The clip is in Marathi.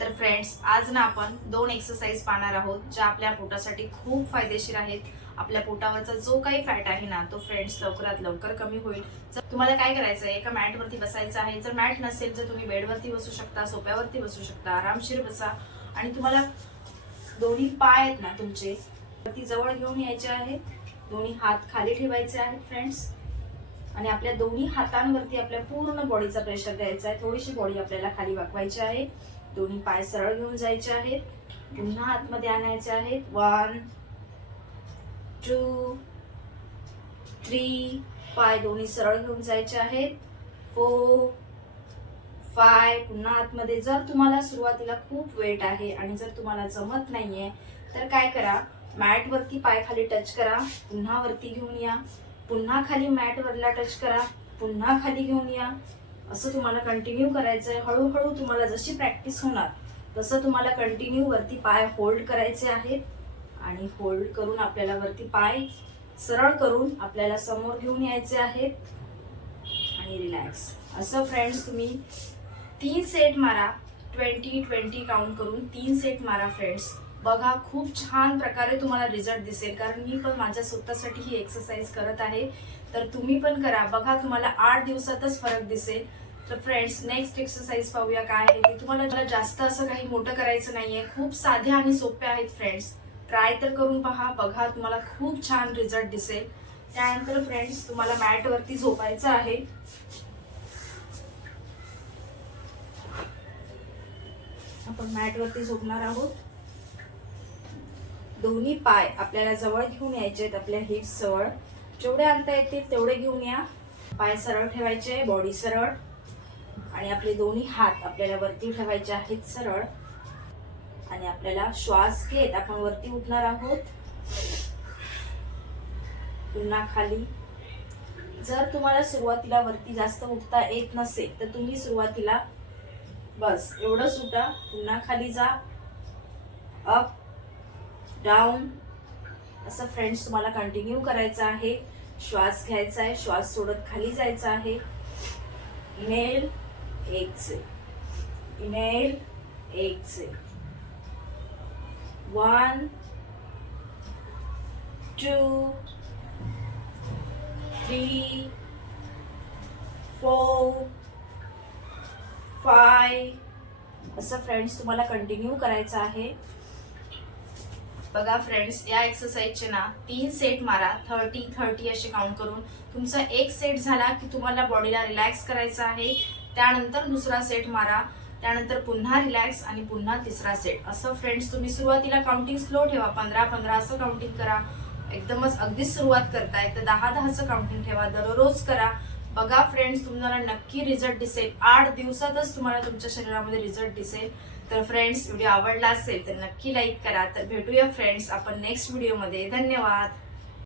तर फ्रेंड्स आज ना आपण दोन एक्सरसाइज पाहणार आहोत ज्या आपल्या पोटासाठी खूप फायदेशीर आहेत. आपल्या पोटावरचा जो काही फॅट आहे ना तो फ्रेंड्स लवकरात लवकर कमी होईल. जर तुम्हाला काय करायचं आहे एका मॅट वरती बसायचं आहे. जर मॅट नसेल तर तुम्ही बेडवरती बसू शकता सोप्यावरती बसू शकता आरामशीर बसा. आणि तुम्हाला दोन्ही पाय आहेत ना तुमचे ती जवळ घेऊन यायचे आहेत. दोन्ही हात खाली ठेवायचे आहेत फ्रेंड्स आणि आपल्या दोन्ही हातांवरती आपल्या पूर्ण बॉडीचा प्रेशर द्यायचा आहे. थोडीशी बॉडी आपल्याला खाली वाकवायची आहे. दोन्ही पाय सरळ घेऊन जायचे आहेत. पुन्हा आतमध्ये आणायचे आहेत. वन टू थ्री पाय दोन्ही सरळ घेऊन जायचे आहेत. फोर फाय पुन्हा आतमध्ये जर तुम्हाला सुरुवातीला खूप वेट आहे आणि जर तुम्हाला जमत नाहीये तर काय करा? मॅट वरती पाय खाली टच करा. पुन्हा वरती घेऊन या. पुन्हा खाली मॅट वरला टच करा. पुन्हा खाली घेऊन या. असं तुम्हाला कंटिन्यू करायचं आहे हळूहळू तुम्हाला जशी प्रॅक्टिस होणार तसं तुम्हाला कंटिन्यू वरती पाय होल्ड करायचे आहेत. आणि होल्ड करून आपल्याला वरती पाय सरळ करून आपल्याला समोर घेऊन यायचे आहेत. आणि रिलॅक्स असं फ्रेंड्स तुम्ही तीन सेट मारा. ट्वेंटी ट्वेंटी काउंट करून तीन सेट मारा फ्रेंड्स बघा खूप छान प्रकारे तुम्हाला रिझल्ट दिसेल. कारण मी पण माझ्या स्वतःसाठी ही एक्सरसाइज करत आहे. तर तुम्ही पण करा. बघा तुम्हाला आठ दिवसातच फरक दिसेल. तर फ्रेंड्स नेक्स्ट एक्सरसाइज पाहूया काय आहे ते. तुम्हाला जरा जास्त असं काही मोठं करायचं नाहीये. खूप साध्या आणि सोप्या आहेत फ्रेंड्स ट्राय तर करून पहा. बघा तुम्हाला खूप छान रिझल्ट दिसेल. त्यानंतर फ्रेंड्स तुम्हाला मॅटवरती झोपायचं आहे. आपण मॅटवरती झोपणार आहोत. दोन्ही पाय आपल्याला जवळ घेऊन यायचे आहेत आपल्या हिप्स जवळ. जेवढे आणता येतील तेवढे घेऊन या. पाय सरळ ठेवायचे बॉडी सरळ. आणि आपले दोन्ही हात आपल्याला वरती ठेवायचे आहेत सरळ. आणि आपल्याला श्वास घेत आपण वरती उठणार आहोत. पुन्हा खाली. जर तुम्हाला सुरुवातीला वरती जास्त उठता येत नसेल तर तुम्ही सुरुवातीला बस एवढंच उठा पुन्हा खाली जा. अप डाऊन असं फ्रेंड्स तुम्हाला कंटिन्यू करायचं आहे. श्वास घ्यायचा आहे. श्वास सोडत खाली जायचा आहे. Inhale exhale inhale exhale one two three four five असं फ्रेंड्स तुम्हाला कंटिन्यू करायचं आहे. बघा फ्रेंड्स या एक्सरसाइजचे ना तीन सेट मारा. थर्टी थर्टी असे काउंट करून. तुमचा एक सेट झाला की तुम्हाला बॉडीला रिलॅक्स करायचं आहे. त्यानंतर दुसरा सेट मारा. त्यानंतर पुन्हा रिलॅक्स आणि पुन्हा तिसरा सेट असं फ्रेंड्स तुम्ही सुरुवातीला काउंटिंग स्लो ठेवा. पंधरा पंधरा असं काउंटिंग करा. एकदमच अगदीच सुरुवात करताय तर दहा दहाचं काउंटिंग ठेवा. दररोज करा. बघा फ्रेंड्स तुम्हाला नक्की रिझल्ट दिसेल. आठ दिवसातच तुम्हाला तुमच्या शरीरामध्ये रिझल्ट दिसेल. तर फ्रेंड्स व्हिडिओ आवडला असेल तर नक्की लाईक करा. तर भेटूया फ्रेंड्स आपण नेक्स्ट व्हिडिओमध्ये धन्यवाद.